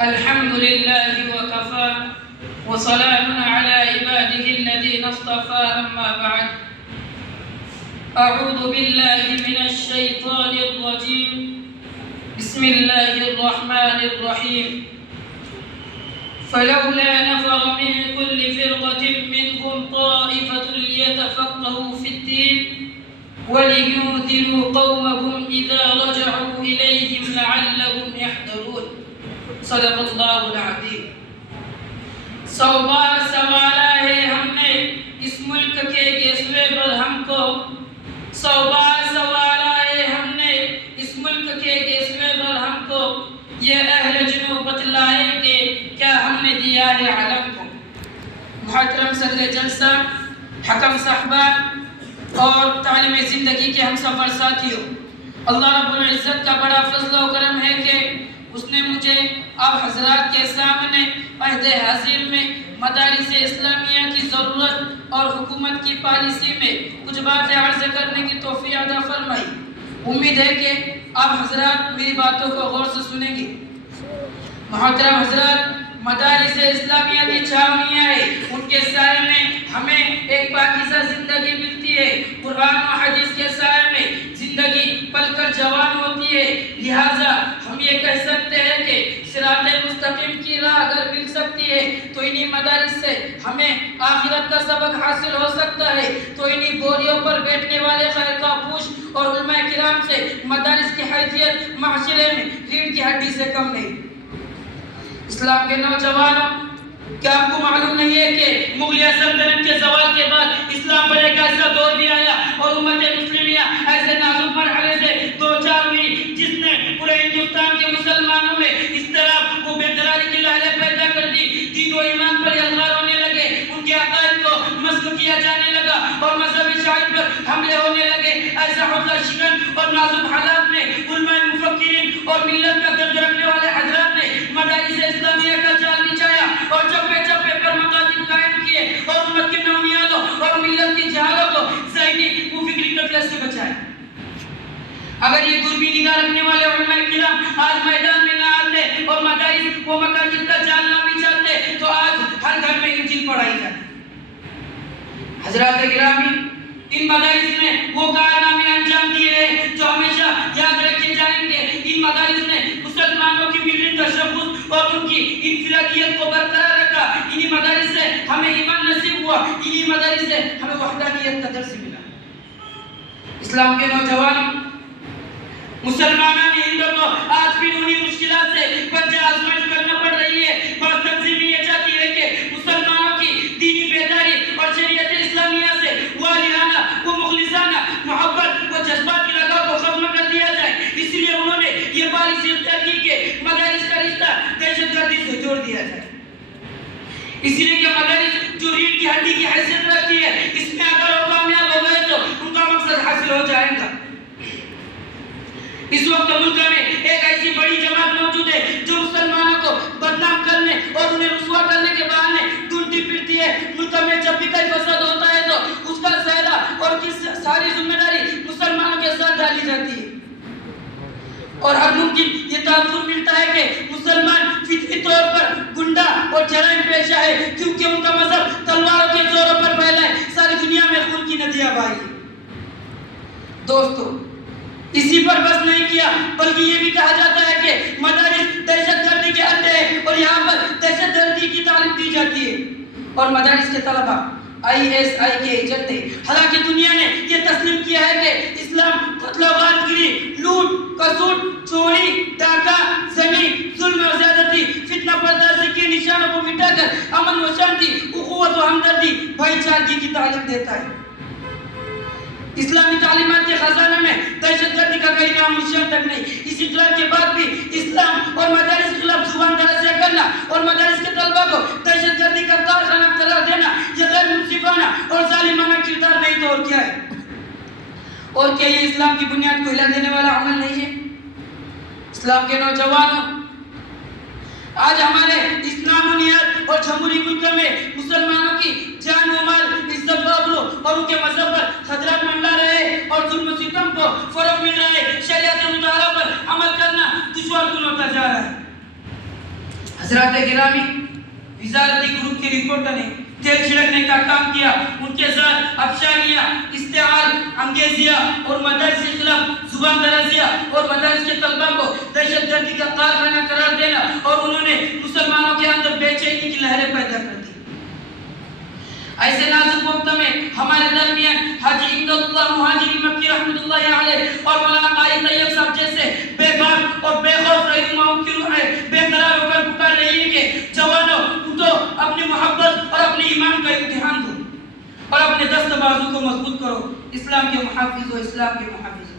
الحمد لله وكفى وسلام على عباده الذين اصطفى أما بعد أعوذ بالله من الشيطان الرجيم بسم الله الرحمن الرحيم فلولا نفر من كل فرقة منهم طائفة ليتفقهوا في الدين ولينذروا قومهم إذا رجعوا إليهم لعلهم يحذرون صدق اللہ العظیم. 100 بار سوالا ہے ہم نے اس ملک کے گیسوے پر ہم کو، 100 بار سوالا ہے ہم نے اس ملک کے گیسوے پر ہم کو، یہ اہل جنوب بتلائیں کہ کیا ہم نے دیا ہے علم کو. محترم صدر جلسہ، حکم صاحبان اور تعلیم زندگی کے ہم سفر ساتھیوں، اللہ رب العزت کا بڑا فضل و کرم ہے کہ اس نے مجھے آپ حضرات کے سامنے عہد حاضر میں مدارس اسلامیہ کی ضرورت اور حکومت کی پالیسی میں کچھ باتیں عرض کرنے کی توفیق عطا فرمائی. امید ہے کہ آپ حضرات میری باتوں کو غور سے سنیں گے. محترم حضرات، مدارس اسلامیہ کی چھاؤنیاں ہیں، ان کے سائے میں ہمیں ایک پاکیزہ زندگی ملتی ہے. قرآن و حدیث کے سائے میں زندگی پل کر جوان ہوتی ہے. لہٰذا ہم یہ کہہ سکتے ہیں کہ صراط مستقیم کی راہ اگر مل سکتی ہے تو انہی مدارس سے ہمیں آخرت کا سبق حاصل ہو سکتا ہے. تو انہی بوریوں پر بیٹھنے والے خیر پوش اور علماء کرام سے مدارس کی حیثیت معاشرے میں ریڑھ کی ہڈی سے کم نہیں. اسلام کے نوجوانوں، کیا آپ کو معلوم نہیں ہے کہ مغلیہ سلطنت کے زوال کے بعد اسلام پر ایک ایسا دور بھی آیا اور امت مسلمیہ ایسے نازک مرحلے سے دوچار ہوئی جس نے پورے ہندوستان کے مسلمانوں میں اس طرح وہ بیقراری کی لہریں پیدا کر دی. دین و ایمان پر الغار ہونے لگے، ان کے عقائد کو مسخ کیا جانے لگا اور مذہبی شاعر پر حملے ہونے لگے. ایسا حوصلہ شکن اور نازک حالات میں علماء مفکرین اور ملت کا درد رکھنے والے حضرات نے مدارس اسلامیہ کا جال بچھایا اور چپے چپے پر مقاصد قائم کیے اور امت کے نونیالوں اور ملت کی جہالوں کو ذہنی و فکری قتل سے بچایا. اگر یہ دوربین نگاہ رکھنے والے علماء کرام آج میدان میں نہ آتے اور مدارس و مقاصد کا جال نہ بچھاتے تو آج ہر گھر میں انجیل پڑھائی جاتی. حضرات گرامی، ان مدارس نے وہ کارنامے انجام دیے ہیں جو ہمیشہ یاد رکھے جائیں گے. ان مدارس نے مسلمانوں کی ملی تشخص اور ان کی انفرادیت کو برقرار رکھا. انہی مدارس سے ہمیں ایمان نصیب ہوا، انہی مدارس سے ہمیں وحدانیت کا درس ملا. اسلام کے نوجوانوں، مسلمانوں ہندوں کو آج بھی انہی مشکلات سے پنجہ آزمائش کرنا پڑ رہی ہے. بس تنظیم یہ چاہتی ہے کہ مسلمانوں کی دینی بیداری اور شریعت اسلامیہ سے والہانہ و مخلصانہ محبت و جذبات کی لگاؤ کو ختم کر دیا جائے. اس لیے انہوں نے یہ پالیسی اختیار کی کہ مدارس کا رشتہ دہشت گردی سے جوڑ دیا جائے. اس لیے کہ مدارس جو ریڑھ کی ہڈی کی حیثیت رکھتی ہے، اس میں اگر وہ کامیاب ہو گئے تو ان کا مقصد حاصل ہو جائے گا. اس وقت ملک میں ایک ایسی بڑی جماعت موجود ہے جو مسلمانوں کو بدنام کرنے اور انہیں رسوا کرنے کے بہانے ڈھونڈتی پھرتی ہے. ملک میں جب بھی کوئی فساد ہوتا ہے تو اس کا سہرا اور ساری ذمہ داری مسلمانوں کے ساتھ ڈالی جاتی ہے اور ہر ممکن یہ تاثر ملتا ہے کہ مسلمان فطری طور پر گنڈا اور جرائم پیشہ ہے کیونکہ ان کا مذہب تلواروں کے زوروں پر پھیلا ہے. ساری دنیا میں خون کی ندیاں بہائی. دوستو، اسی پر بس نہیں کیا بلکہ یہ بھی کہا جاتا ہے کہ مدارس دہشت گردی کے اڈے ہیں اور یہاں پر دہشت گردی کی تعلیم دی جاتی ہے اور مدارس کے طلبہ ISI کے ایجنٹ ہیں. حالانکہ دنیا نے یہ تسلیم کیا ہے کہ اسلام قتل و غارت گری، لوٹ کسوٹ، چوری، ڈاکہ، زمین، ظلم و زیادتی، فتنہ پردازی کے نشانوں کو مٹا کر امن و شانتی، اخوت و ہمدردی، بھائی چارگی کی تعلیم دیتا ہے. اسلامی تعلیمات کے خزانہ میں دہشت گردی کا کوئی نام نشان تک نہیں. اس اقرار کے بعد بھی اسلام اور مدارس کے خلاف زبان درازیاں کرنا اور مدارس کے طلبہ کو دہشت گردی کا کارخانہ قرار دینا یہ غیر منصفانہ اور ظالمانہ کردار نہیں تو اور کیا ہے؟ اور کیا یہ اسلام کی بنیاد کو ہلا دینے والا عمل نہیں ہے؟ اسلام کے نوجوانوں، آج ہمارے اسلام و نیت اور جمہوری ملک میں مسلمانوں کی جان و مال، عزت و آبرو اور ان کے مذہب پر خطرات منڈلا رہے اور ظلم و ستم کو فروغ مل رہا ہے. شریعت مطالعہ پر عمل کرنا دشوار کن ہوتا جا رہا ہے. حضرات گرامی، وزارتی گروپ کے رپورٹر نے تیل چھڑکنے کا کام کیا، ان کے ساتھ افشانیاں، اشتعال انگیزیاں اور مدارس کے خلاف زبان درازیاں اور مدارس کے طلبہ کو دہشت گردی کا کارخانہ قرار دینا، اور انہوں نے مسلمانوں کے اندر بے چینی کی لہریں پیدا کر دی۔ ایسے نازک وقت میں ہمارے درمیان حاجی امداداللہ مہاجری مکی رحمۃ اللہ علیہ اور مولانا قاری طیب صاحب جیسے بے باک اور بے خوف رہنماؤں کی روحیں بے قرار ہو کر پکار رہی ہے کہ جوانوں اٹھو، اپنی محبت اور اپنے ایمان کا امتحان دو اور اپنے دست بازو کو مضبوط کرو، اسلام کے محافظ ہو، اسلام کے محافظ ہو۔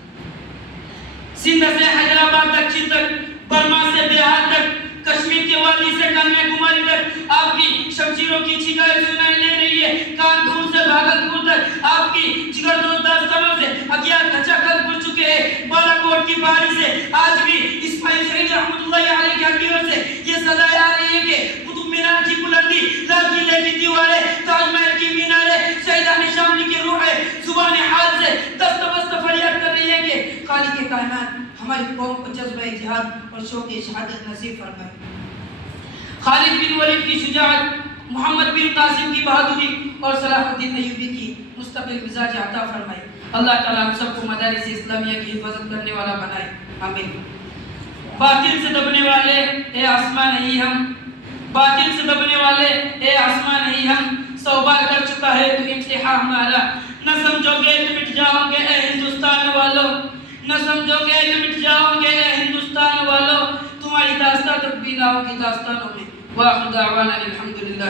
سندھ سے حیدرآباد تک، چین تک، برما سے بہار تک، کشمیر کے وادی سے کنیا کماری تک آپ کی شمشیروں کی چیخیں سنائی دے رہی ہے، کانپور سے بھاگلپور تک آپ کی جگردوز داستانوں سے اگیار کھچا کھل پڑ چکے ہیں، بالا کوٹ کی پہاڑی سے آج بھی اسماعیل شہید رحمۃ اللہ علیہ کی ہڈیوں سے یہ صدائیں آ رہی ہے کہ قطب مینار کی بلندی، لال قلعے کی دیواریں، تاج محل کی میناریں، شہیدان شاملی کی روحیں زبان حال سے دست بست فریاد کر رہی ہے کہ خالق کائنات ہماری قوم کو جذبہ جہاد اور شوق شہادت نصیب فرمائے۔ خالد بن ولید کی شجاعت، محمد بن قاسم کی بہادری اور صلاح الدین ایوبی کی مستقل مزاج عطا فرمائے۔ اللہ تعالیٰ ہم سب کو مدارس اسلامیہ کی حفاظت کرنے والا بنائے، آمین۔ باطل سے دبنے والے اے آسمان نہیں ہم، باطل سے دبنے والے اے آسمان نہیں ہم، سو بار کر چکا ہے تو امتحان ہمارا، نہ سمجھو گے تو مٹ جاؤ گے اے ہندوستان والوں، نہ سمجھو گے تو مٹ جاؤ گے اے ہندوستان والوں، تمہاری داستان تک بھی نہ ہوگی داستانوں میں۔ وآخر دعوانا الحمدللہ۔